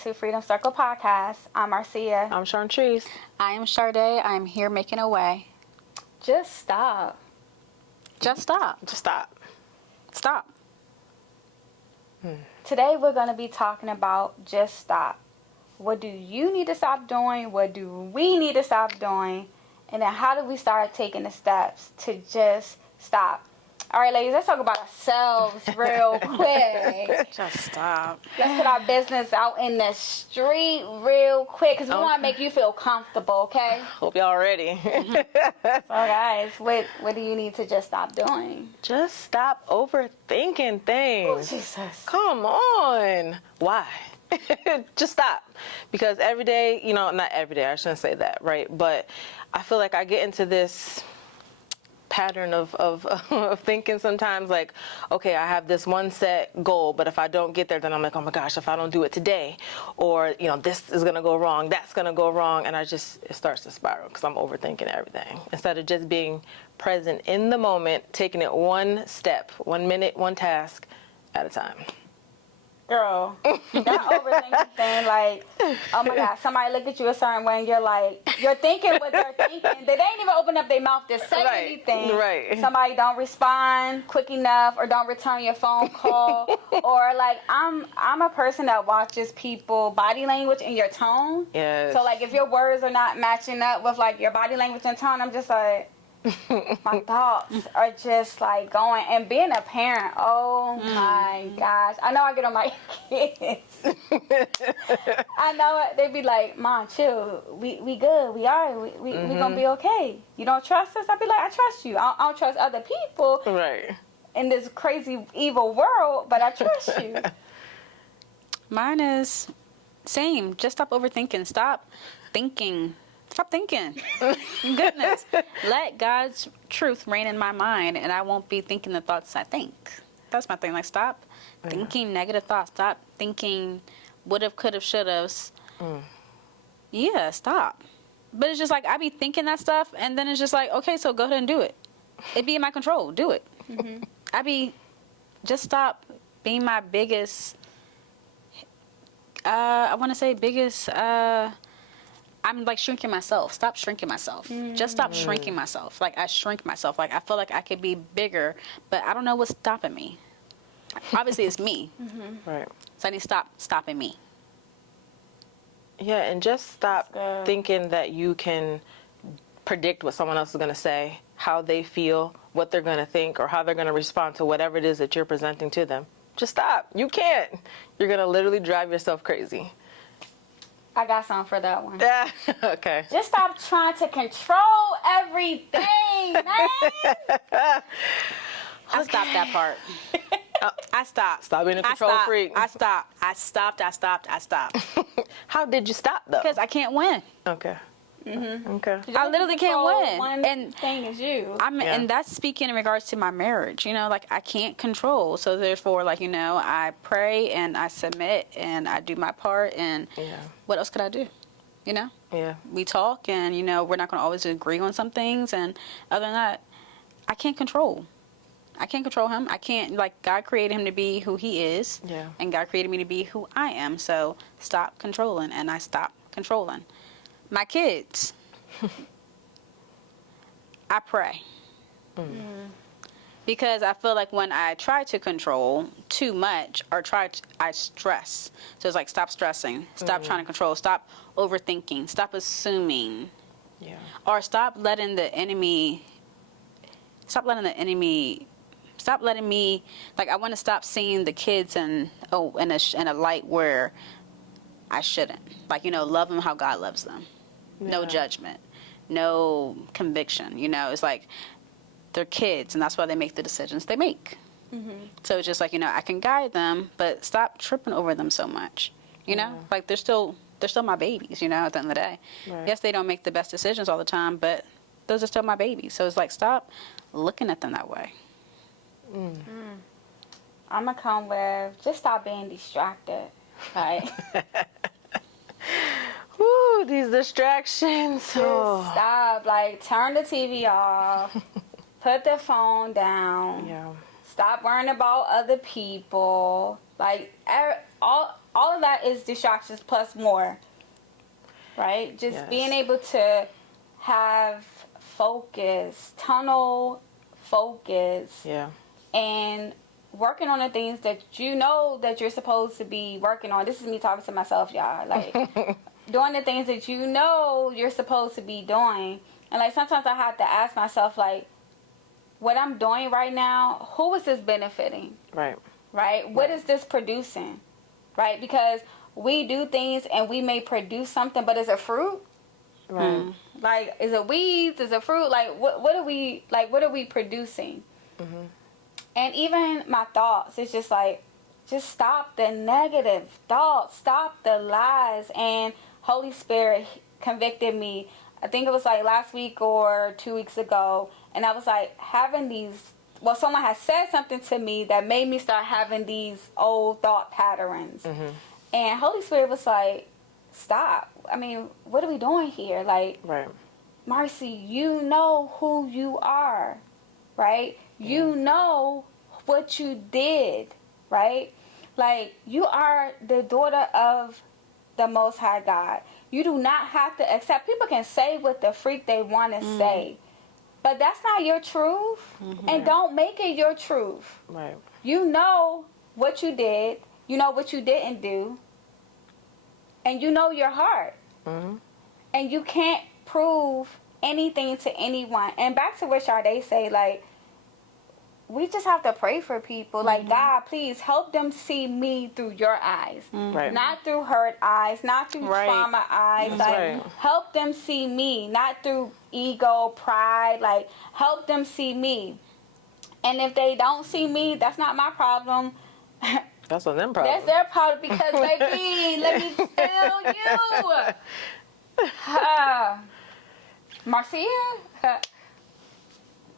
to Freedom Circle Podcast. I'm Marcia. I'm Charntrice. I am Sade. I'm here making a way. Just stop. Just stop. Just stop. Stop. Today we're going to be talking about just stop. What do you need to stop doing? What do we need to stop doing? And then how do we start taking the steps to just stop? All right, ladies, let's talk about ourselves real quick. Just stop. Let's put our business out in the street real quick because we want to make you feel comfortable, okay? Hope y'all ready. So, guys, what do you need to just stop doing? Just stop overthinking things. Oh, Jesus. Come on. Why? Just stop. Because every day, not every day, I shouldn't say that, right? But I feel like I get into this pattern of thinking sometimes like, okay, I have this one set goal, but if I don't get there, then I'm like, oh my gosh, if I don't do it today, or this is gonna go wrong, that's gonna go wrong, and it starts to spiral because I'm overthinking everything instead of just being present in the moment, taking it one step, 1 minute, one task at a time. Girl, that overthinking thing, like, oh my God, somebody look at you a certain way and you're thinking what they're thinking. They ain't even open up their mouth to say anything. Right. Somebody don't respond quick enough or don't return your phone call. Or like, I'm a person that watches people body language and your tone. Yes. So like if your words are not matching up with like your body language and tone, I'm just like, my thoughts are just like going. And being a parent, oh my gosh, I know I get on my kids. I know it. They be like, Mom, chill, we good, we gonna be okay. You don't trust us? I be like, I trust you. I don't trust other people Right. in this crazy evil world, but I trust you. Mine is same. Just stop overthinking. Stop thinking. Stop thinking. Goodness. Let God's truth reign in my mind, and I won't be thinking the thoughts I think. That's my thing. Like, stop thinking negative thoughts. Stop thinking would've, could've, should've. Yeah, stop. But it's just like, I be thinking that stuff, and then it's just like, okay, so go ahead and do it. It be in my control. Do it. Just stop being my biggest, I'm like shrinking myself. Stop shrinking myself. Just stop shrinking myself. Like I shrink myself. Like I feel like I could be bigger, but I don't know what's stopping me. Obviously it's me. Right. So I need to stop stopping me. Yeah, and just stop thinking that you can predict what someone else is going to say, how they feel, what they're going to think, or how they're going to respond to whatever it is that you're presenting to them. Just stop. You can't. You're going to literally drive yourself crazy. I got something for that one. Yeah. Okay. Just stop trying to control everything, man. I stopped that part. I stopped. Stop being a control freak. I stopped. How did you stop though? Because I can't win. Okay. Okay. I literally can't win. One And thing is you. and that's speaking in regards to my marriage, like I can't control. So therefore, like, I pray and I submit and I do my part and what else could I do? Yeah. We talk and, we're not going to always agree on some things. And other than that, I can't control. I can't control him. I can't, like, God created him to be who he is. Yeah. And God created me to be who I am. So stop controlling. And I stop controlling. My kids, I pray. Because I feel like when I try to control too much or I stress. So it's like, stop stressing. Stop trying to control. Stop overthinking. Stop assuming. Yeah. Or stop letting me, like, I want to stop seeing the kids in a light where I shouldn't. Like, love them how God loves them. No judgment, no conviction. It's like they're kids, and that's why they make the decisions they make. So it's just like, I can guide them, but stop tripping over them so much. Like they're still my babies. At the end of the day, yes, they don't make the best decisions all the time, but those are still my babies. So it's like, stop looking at them that way. I'm gonna come with just stop being distracted. Right. Woo, these distractions. Just stop. Like, turn the TV off. Put the phone down. Yeah. Stop worrying about other people. Like, all of that is distractions plus more, right? Just Yes. being able to have focus, tunnel focus, Yeah. and working on the things that you know that you're supposed to be working on. This is me talking to myself, y'all. Like, doing the things that you know you're supposed to be doing. And, like, sometimes I have to ask myself, like, what I'm doing right now, who is this benefiting? Right. Right? What is this producing? Right? Because we do things and we may produce something, but is it fruit? Right. Like, is it weeds? Is it fruit? Like, what are we producing? Mm-hmm. And even my thoughts, it's just like, just stop the negative thoughts, stop the lies. And Holy Spirit convicted me, I think it was like last week or 2 weeks ago, and I was like having these, well, someone had said something to me that made me start having these old thought patterns. Mm-hmm. And Holy Spirit was like, stop. I mean, what are we doing here? Like, Right. Marcy, you know who you are, right? You know what you did, right? Like, you are the daughter of the Most High God. You do not have to accept. People can say what the freak they want to say, but that's not your truth. And don't make it your truth. Right. You know what you did. You know what you didn't do. And you know your heart. Mm-hmm. And you can't prove anything to anyone. And back to what Sade say, like, we just have to pray for people. Like, God, please help them see me through your eyes. Right. Not through hurt eyes, not through trauma eyes. That's Like, right. help them see me, not through ego, pride. Like, help them see me. And if they don't see me, that's not my problem. That's on them problem. That's their problem because, baby, let me tell you. Marcia,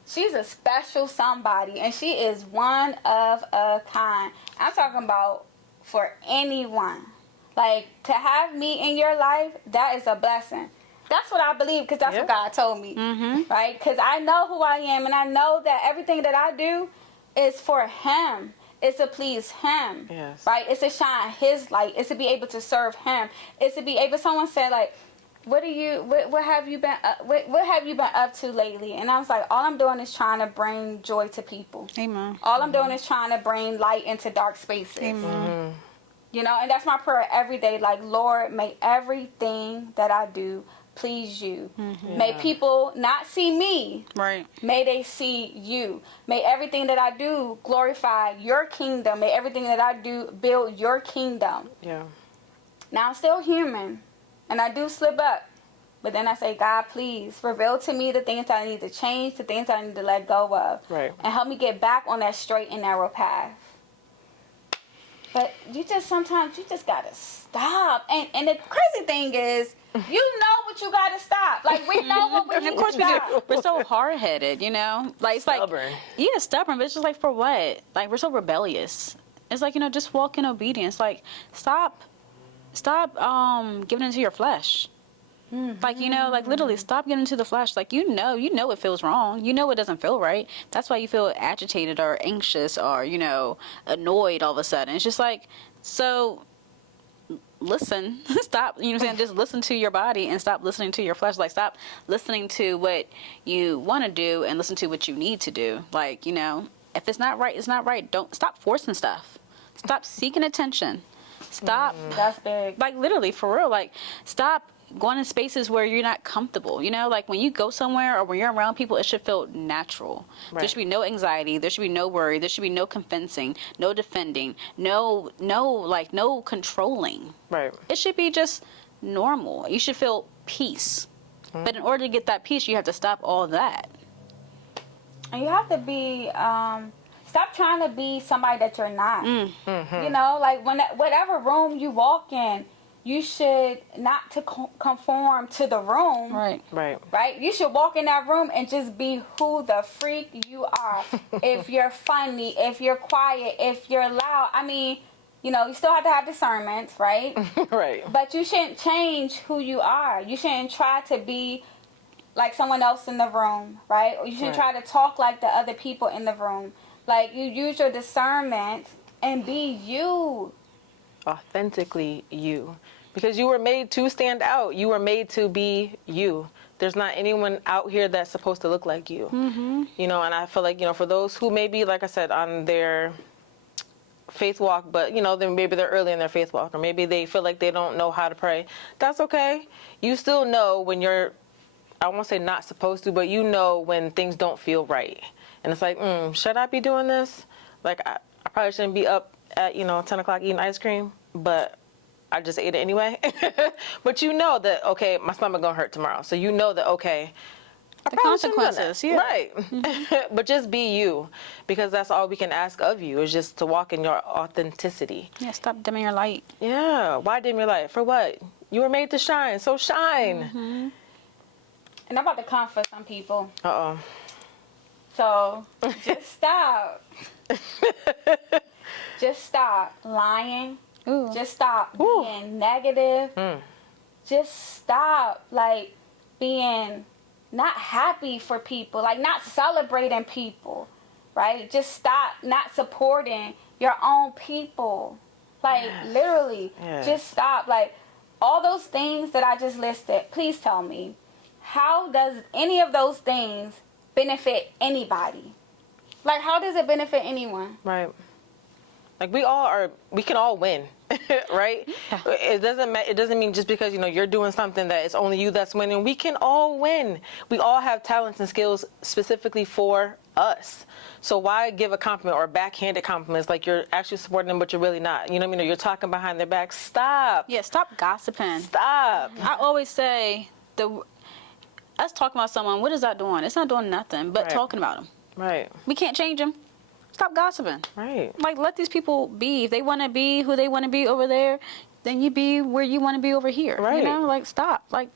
she's a special somebody, and she is one of a kind. I'm talking about for anyone. Like, to have me in your life, that is a blessing. That's what I believe, because that's what God told me. Right? Because I know who I am, and I know that everything that I do is for Him. It's to please Him. Yes. Right? It's to shine His light. It's to be able to serve Him. It's to be able, someone said, like, what have you been up to lately? And I was like, all I'm doing is trying to bring joy to people. Amen. All I'm doing is trying to bring light into dark spaces. Amen. You know, and that's my prayer every day. Like, Lord, may everything that I do please you. May people not see me. Right. May they see you. May everything that I do glorify your kingdom. May everything that I do build your kingdom. Yeah. Now, I'm still human, and I do slip up. But then I say, God, please reveal to me the things that I need to change, the things that I need to let go of. Right. And help me get back on that straight and narrow path. But sometimes you just gotta stop. And the crazy thing is, you know what you gotta stop. Like, we know what we need to stop. We're so hard-headed, you know? Like, it's Stubborn. like, yeah, stubborn, but it's just like, for what? Like, we're so rebellious. It's like, you know, just walk in obedience. Like, stop giving into your flesh. Like, you know, like, literally stop getting into the flesh. Like, you know it feels wrong. You know it doesn't feel right. That's why you feel agitated or anxious or, you know, annoyed all of a sudden. It's just like, so listen. Stop, you know what I'm saying? Just listen to your body and stop listening to your flesh. Like, stop listening to what you want to do and listen to what you need to do. Like, you know, if it's not right, it's not right. Don't stop forcing stuff. Stop seeking attention. Stop. That's big. Like, literally, for real. Like, stop going in spaces where you're not comfortable. You know, like, when you go somewhere or when you're around people, it should feel natural. Right. There should be no anxiety. There should be no worry. There should be no convincing, no defending, no controlling. Right. It should be just normal. You should feel peace. But in order to get that peace, you have to stop all that. And you have to be, stop trying to be somebody that you're not. You know, like, whatever room you walk in, you should not to conform to the room. Right. Right. Right? You should walk in that room and just be who the freak you are. If you're funny, if you're quiet, if you're loud. I mean, you know, you still have to have discernment, right? Right. But you shouldn't change who you are. You shouldn't try to be like someone else in the room, right? Or you shouldn't try to talk like the other people in the room. Like, you use your discernment and be you. authentically you, because you were made to stand out. You were made to be you. There's not anyone out here that's supposed to look like you. You know, and I feel like, you know, for those who maybe, like I said, on their faith walk, but, you know, then maybe they're early in their faith walk, or maybe they feel like they don't know how to pray. That's okay. You still know when you're, I won't say not supposed to, but you know when things don't feel right. And it's like, should I be doing this? Like, I probably shouldn't be up at, 10 o'clock eating ice cream, but I just ate it anyway. But you know that, okay, my stomach gonna hurt tomorrow. So you know that, okay, The consequences, yeah. Right. But just be you, because that's all we can ask of you, is just to walk in your authenticity. Yeah, stop dimming your light. Yeah. Why dim your light? For what? You were made to shine, so shine. And I'm about to come for some people. Uh-oh. So just stop. Just stop lying. Ooh. Just stop being negative. Just stop, like, being not happy for people, like not celebrating people, right? Just stop not supporting your own people. Like, literally, just stop. Like, all those things that I just listed, please tell me, how does any of those things benefit anybody? Like, how does it benefit anyone? Right. Like, we can all win, right? It doesn't mean just because, you're doing something that it's only you that's winning. We can all win. We all have talents and skills specifically for us. So why give a compliment or backhanded compliments like you're actually supporting them, but you're really not? You know what I mean? Or you're talking behind their back. Stop. Yeah, stop gossiping. Stop. I always say, us talking about someone, what is that doing? It's not doing nothing but talking about them. Right. We can't change them. Stop gossiping. Right. Like, let these people be. If they want to be who they want to be over there, then you be where you want to be over here. Right. You know, like, stop. Like,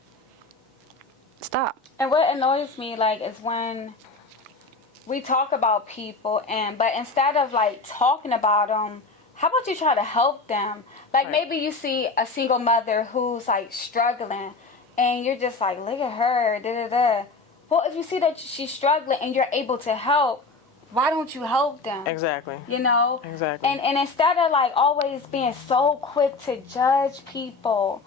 stop. And what annoys me, like, is when we talk about people, but instead of, like, talking about them, how about you try to help them? Like, maybe you see a single mother who's, like, struggling, and you're just like, look at her, da-da-da. Well, if you see that she's struggling and you're able to help, why don't you help them? Exactly. You know? Exactly. And instead of, like, always being so quick to judge people,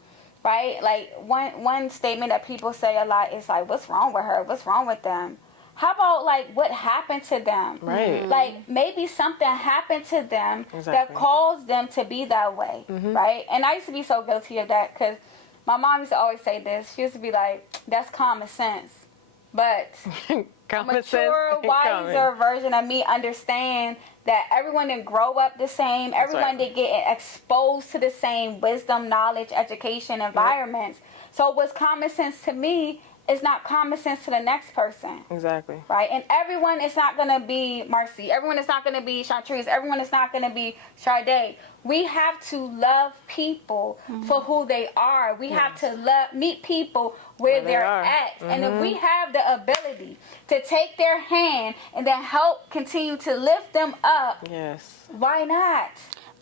right? Like, one statement that people say a lot is, like, what's wrong with her? What's wrong with them? How about, like, what happened to them? Right. Like, maybe something happened to them that Exactly. caused them to be that way, right? And I used to be so guilty of that because my mom used to always say this. She used to be like, that's common sense. But a mature, wiser version of me understand that everyone didn't grow up the same. Everyone didn't get exposed to the same wisdom, knowledge, education, environments. So what's common sense to me is not common sense to the next person. Exactly. Right? And everyone is not going to be Marcy. Everyone is not going to be Chantrice. Everyone is not going to be Sade. We have to love people for who they are. We have to meet people where they're at. And if we have the ability to take their hand and then help continue to lift them up, why not?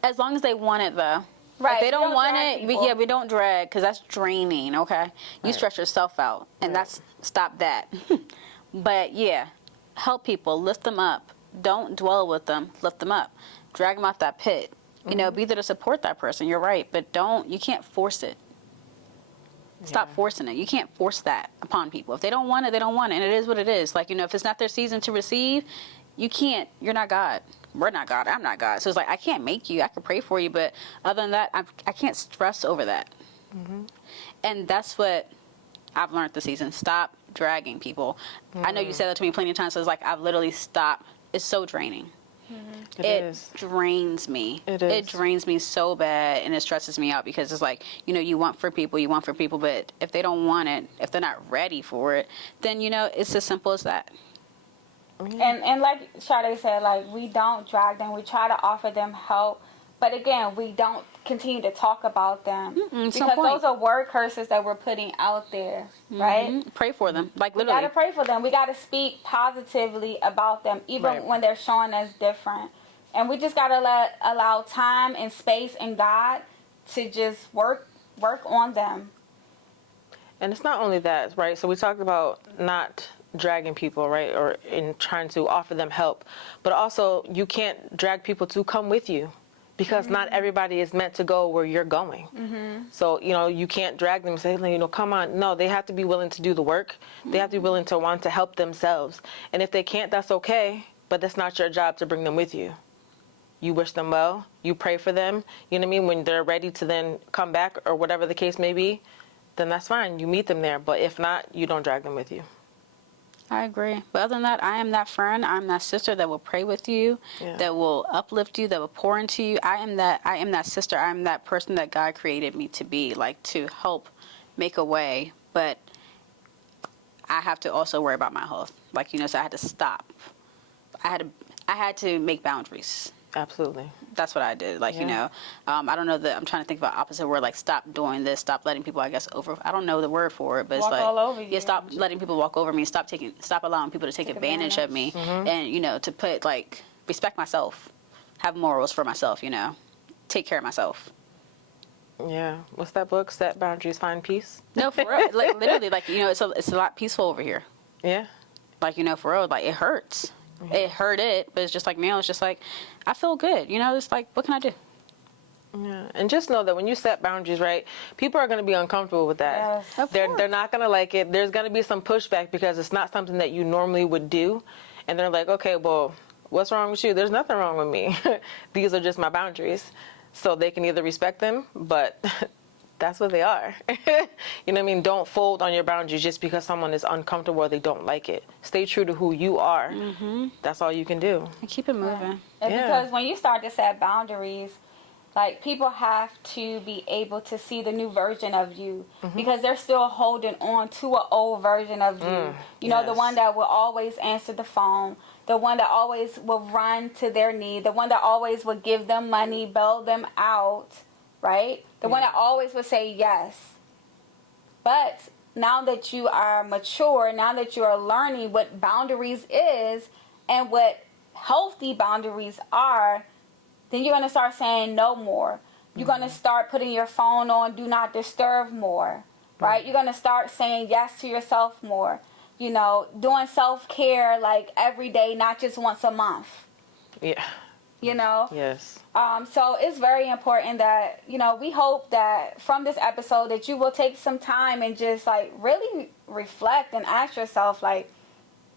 As long as they want it, though. Right. If they don't want it, people. we don't drag, because that's draining, okay? You stress yourself out, and stop that. But, yeah, help people, lift them up. Don't dwell with them, lift them up. Drag them out that pit. You know, be there to support that person, you're right, but you can't force it. Stop forcing it. You can't force that upon people. If they don't want it, they don't want it, and it is what it is. Like, if it's not their season to receive, you can't. You're not God. We're not God. I'm not God. So it's like, I can't make you. I can pray for you, but other than that, I can't stress over that. And that's what I've learned this season. Stop dragging people. I know you said that to me plenty of times, so it's like I've literally stopped. It's so draining. It drains me. It drains me so bad, and it stresses me out, because it's like, you want for people, but if they don't want it, if they're not ready for it, then, it's as simple as that. And like Sade said, like, we don't drag them. We try to offer them help. But again, we don't continue to talk about them. Because those are word curses that we're putting out there, right? Pray for them. Like, literally. We got to pray for them. We got to speak positively about them, even when they're showing us different. And we just got to allow time and space and God to just work on them. And it's not only that, right? So we talked about not dragging people, right, or in trying to offer them help, but also you can't drag people to come with you. because not everybody is meant to go where you're going. So, you can't drag them and say, come on. No, they have to be willing to do the work. They have to be willing to want to help themselves. And if they can't, that's okay, but that's not your job to bring them with you. You wish them well. You pray for them. You know what I mean? When they're ready to then come back or whatever the case may be, then that's fine. You meet them there. But if not, you don't drag them with you. I agree. But other than that, I am that friend. I'm that sister that will pray with you, that will uplift you, that will pour into you. I am that sister. I am that person that God created me to be, like, to help make a way. But I have to also worry about my health. Like, so I had to stop. I had to make boundaries. Absolutely. That's what I did. Like, I don't know I'm trying to think about opposite word, like stop doing this, stop letting people, I guess, I don't know the word for it, but walk it's like, all over you. Yeah, stop letting people walk over me, stop allowing people to take advantage of me, and, to put, like, respect myself, have morals for myself, take care of myself. Yeah. What's that book? Set boundaries, find peace. No, for real. Like, literally, like, it's a lot peaceful over here. Yeah. Like, for real, like, it hurts. It hurt but it's just like now, it's just like, I feel good. It's like, what can I do? Yeah, and just know that when you set boundaries, right, people are going to be uncomfortable with that. Yes. They're not going to like it. There's going to be some pushback because it's not something that you normally would do. And they're like, okay, well, what's wrong with you? There's nothing wrong with me. These are just my boundaries. So they can either respect them, but that's what they are. You know what I mean? Don't fold on your boundaries just because someone is uncomfortable or they don't like it. Stay true to who you are. That's all you can do. And keep it moving. And because when you start to set boundaries, like, people have to be able to see the new version of you because they're still holding on to an old version of you. You know, the one that will always answer the phone, the one that always will run to their need, the one that always will give them money, bail them out, right? The one that always would say yes. But now that you are mature, now that you are learning what boundaries is and what healthy boundaries are, then you're going to start saying no more. You're going to start putting your phone on do not disturb more, right? You're going to start saying yes to yourself more. Doing self-care, like, every day, not just once a month. Yeah. Yes. So it's very important that, we hope that from this episode that you will take some time and just, like, really reflect and ask yourself, like,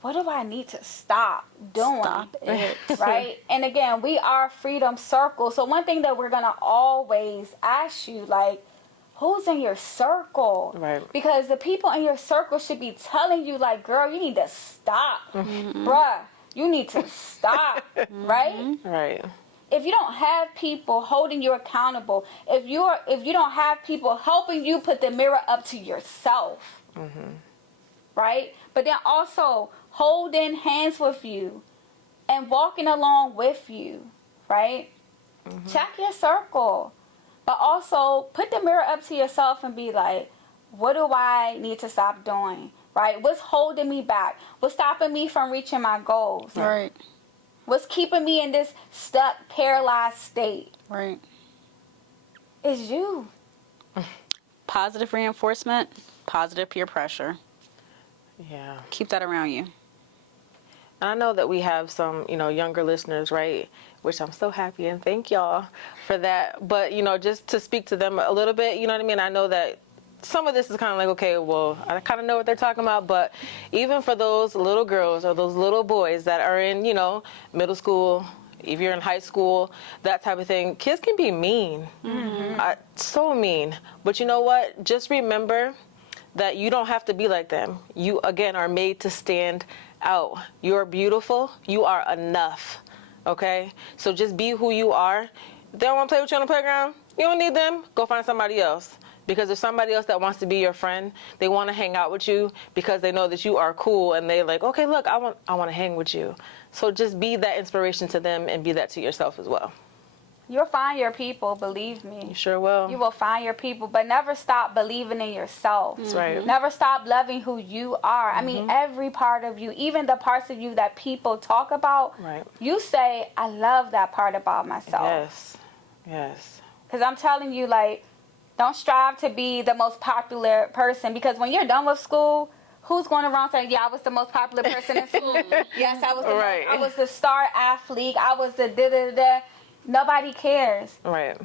what do I need to stop doing? Stop it. Right? And again, we are Freedom Circle. So one thing that we're going to always ask you, like, who's in your circle? Right. Because the people in your circle should be telling you, like, girl, you need to stop. Bruh, you need to stop. Right? Right. If you don't have people holding you accountable, if you don't have people helping you put the mirror up to yourself, right? But then also holding hands with you and walking along with you, right? Check your circle. But also put the mirror up to yourself and be like, what do I need to stop doing, right? What's holding me back? What's stopping me from reaching my goals? Right. What's keeping me in this stuck, paralyzed state? Right. It's you. Positive reinforcement, positive peer pressure. Yeah. Keep that around you. And I know that we have some, younger listeners, right? Which I'm so happy and thank y'all for that. But, just to speak to them a little bit, you know what I mean? I know that some of this is kind of like, okay, well, I kind of know what they're talking about. But even for those little girls or those little boys that are in, middle school, if you're in high school, that type of thing, kids can be mean. So mean. But you know what? Just remember that you don't have to be like them. You, again, are made to stand out. You're beautiful. You are enough. Okay? So just be who you are. If they don't want to play with you on the playground, you don't need them. Go find somebody else. Because there's somebody else that wants to be your friend. They want to hang out with you because they know that you are cool. And they're like, okay, look, I want to hang with you. So just be that inspiration to them and be that to yourself as well. You'll find your people, believe me. You sure will. You will find your people, but never stop believing in yourself. That's right. Never stop loving who you are. I mean, every part of you, even the parts of you that people talk about, Right. You say, I love that part about myself. Yes. Yes. Because I'm telling you, like, don't strive to be the most popular person, because when you're done with school, who's going around saying, yeah, I was the most popular person in school. Yes, I was the Right. I was the star athlete. I was the da-da-da-da. Nobody cares. Right.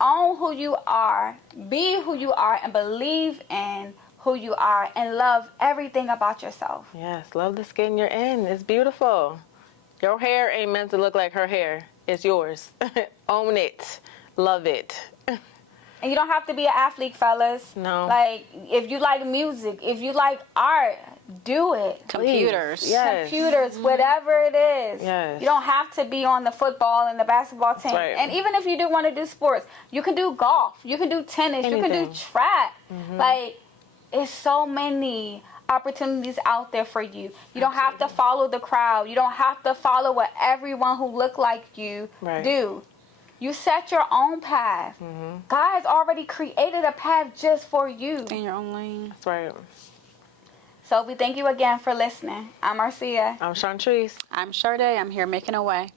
Own who you are, be who you are, and believe in who you are, and love everything about yourself. Yes, love the skin you're in. It's beautiful. Your hair ain't meant to look like her hair. It's yours. Own it. Love it. And you don't have to be an athlete, fellas. No. Like, if you like music, if you like art, do it. Computers. Please. Yes. Computers, whatever it is. Yes. You don't have to be on the football and the basketball team. right. And even if you do want to do sports, you can do golf, you can do tennis, you can do Anything. track. Like, it's so many opportunities out there for you. You don't have to follow the crowd. You don't have to follow what everyone who look like you Right. do. You set your own path. God has already created a path just for you. In your own lane. That's right. So we thank you again for listening. I'm Marcia. I'm Chantrice. I'm Sade. I'm here making a way.